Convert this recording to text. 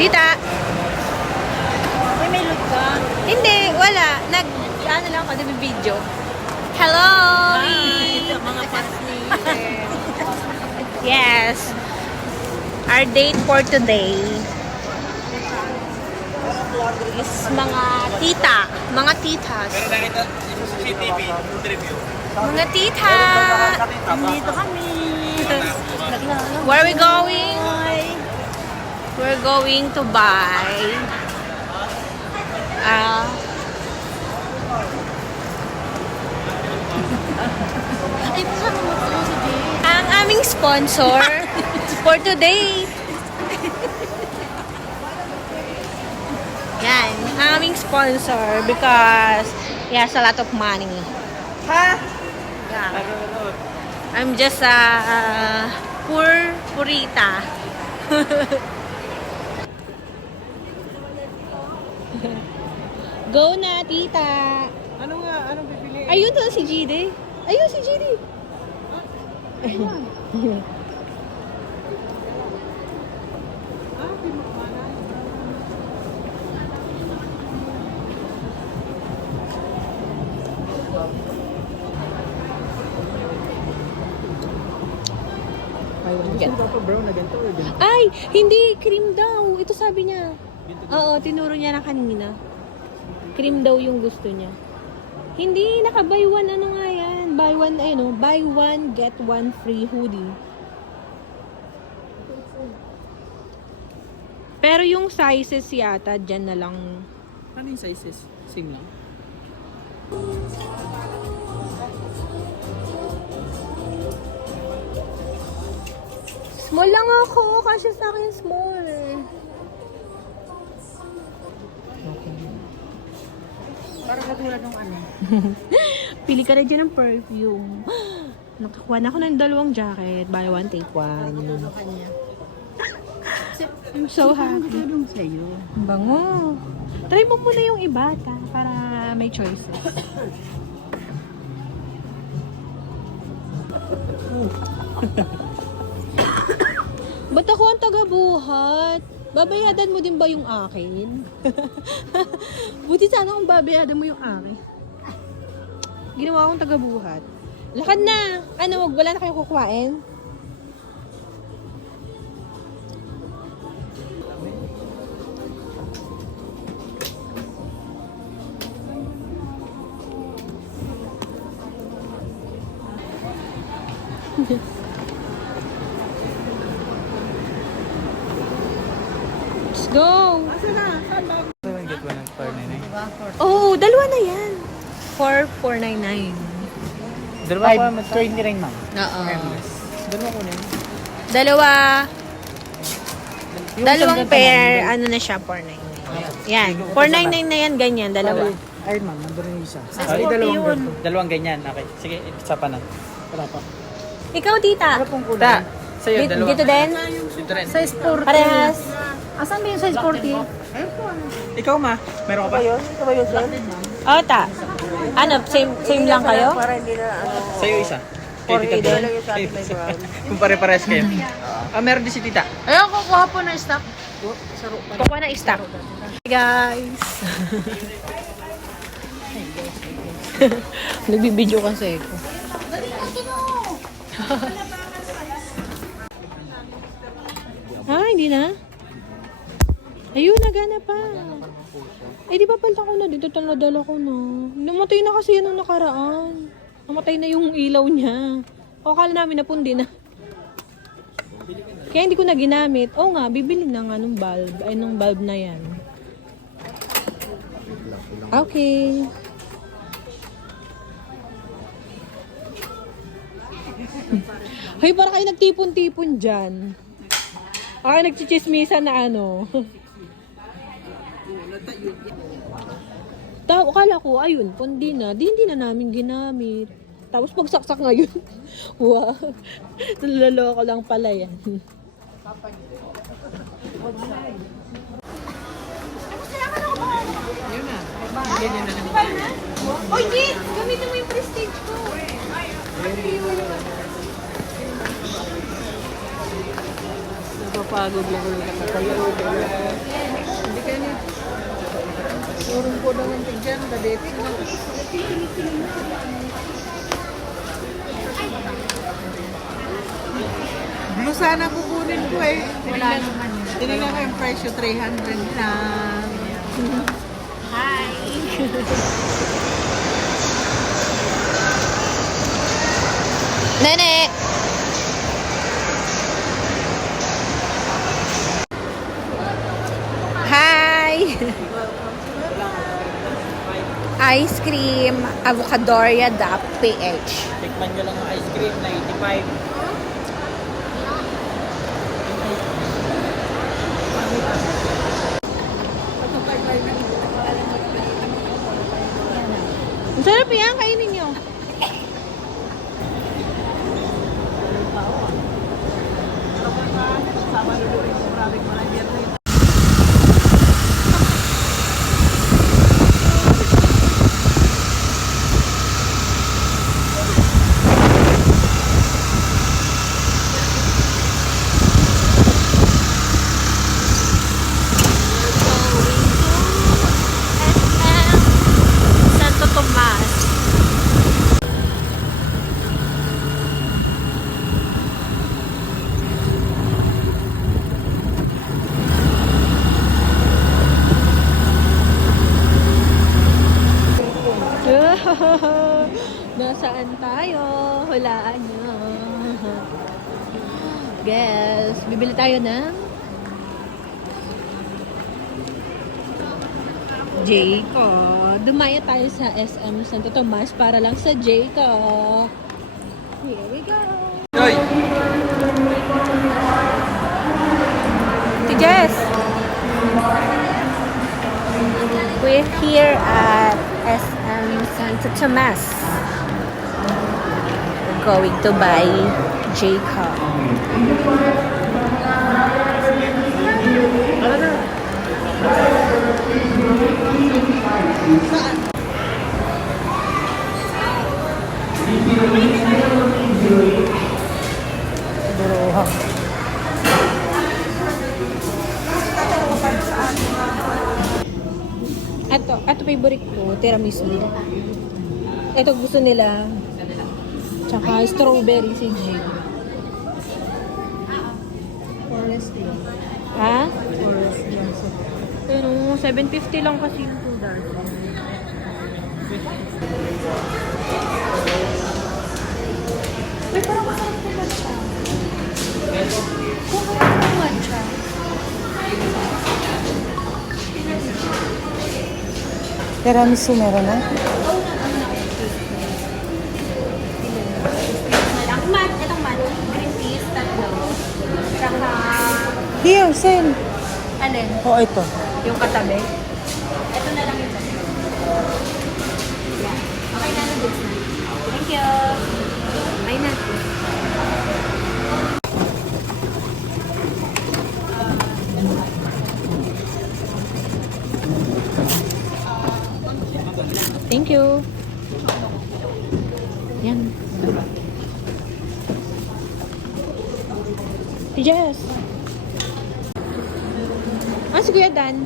Tita! May look ka? Hindi, wala. Ano lang ako, video. Hello! Ito, mga past ni Yes. Our date for today is mga tita. Mga titas. Mga tita! Dito kami. Where are we going? We're going to buy Ay, kasama mo ito si Jay. ang aming sponsor for today. Yan, ang aming sponsor because he has a lot of money. Ha? Yeah. I'm just a purita. Go na, tita. Ano nga? Anong bibili? Ayun to si GD. Ayun si GD. Gusto mo pa brown na ganito or ganito? Ay, hindi. Cream daw. Ito sabi niya. Oo, tinuro niya na kanina. Cream daw yung gusto niya. Hindi, naka-buy one. Ano nga yan? Buy one, buy one, get one free hoodie. Pero yung sizes yata, dyan na lang. Ano yung sizes? Same lang. Small lang ako. Kasi sa akin small. Parang katulad ng ano. Pili ka na dyan ng perfume. Nakakuha na ako ng 2 jacket. Buy one, take one. Kanya. I'm so happy. Tulong sa'yo. Ang bango. Try mo muna yung iba, para may choices. Ba't ako ang taga-buhat? Babayadan mo din ba yung akin? Buti sana kung babayadan mo yung akin. Ginawa akong taga-buhat. Lakad na! Ano, wala na kayong kukuhain? Let's go! Asa na? Saan ba? Get one ng 499. Oh, 2 na yan. 4,499. Dalawa pa, 29 ma'am. Oo. Dalawa ko na yun. Dalawang pair, ano na siya, 499. Yan, 499 na yan, ganyan, dalawa. Ayun ma'am, nandun yung isa. Ay, dalawang ganito. Dalawang ganyan, okay. Sige, isa pa na. Wala pa. Ikaw, tita. Ano pong kulay? Sa'yo, dalawa. Dito din? Dito rin. Size 40. Parehas. Asan ba yung size 40? Ikaw ma, meron ka pa? Ito ba yun, sir? Oh, ta. Ano, same lang kayo? Para hindi na, ano. Sa'yo isa. Or Kay tita either. doon. Kung pare-pares kayo. Meron din si tita. Ayun, kukuha po na stock. Kukuha na stock. Hey guys. Nagbibideo kasi ako. Hindi na? Ayun, nagana pa. Eh, di ba palta ko na? Dito taladala ko na. Namatay na kasi yan nung nakaraan. Namatay na yung ilaw niya. O, akala namin napundi na. Kaya hindi ko na ginamit. Oo nga, bibili na nga nung bulb. Ay, nung bulb na yan. Okay. Hoy, para kayo nagtipon-tipon dyan. Ay, nagchichismisa na ano. Akala ko, ayun, pundi na. Hindi na namin ginamit. Tapos pagsaksak ngayon. Wow. Nalaloko lang pala yan. Yun na. Ganyan na lang. Oy, Jit! Gamitin mo yung prestige ko. Pagod lang ulit ako. Hindi ka niya. Urong ko daw ng tigyan. Dadete na. Blue sana kukunin ko eh. Wala naman. Tinignan ko yung presyo, 300 na. Nene! Hi! Ice cream, avocadoria.ph. Tikman nyo lang ang ice cream na 85. Ang sarap yan, kainin nyo. Santo Tomas. Nasaan tayo? Hulaan nyo. Guess, bibili tayo ng Jayco. Dumaya tayo sa SM Santo Tomas para lang sa Jayco. Here we go. Hoy! Jess! We're here at SM Santo Tomas. We're going to buy Jayco. Ito favorite ko, tiramisu. Ito gusto nila. Tsaka strawberry si G. Forest lang. Ha? Forest lang. Pero 750 lang kasi yung $2. Uy, parang masarap naman siya. Kung ano naman siya. Tiramisu meron na? Itong mat, green peas, tatlo. Tsaka, Here, same. alin? Oh, ito. Yung katabi. Ito na lang yung katabi. Yeah. Okay na, goods na. Thank you. Bye na. Thank you. Yan. Jess. Ah, si Kuya Dan.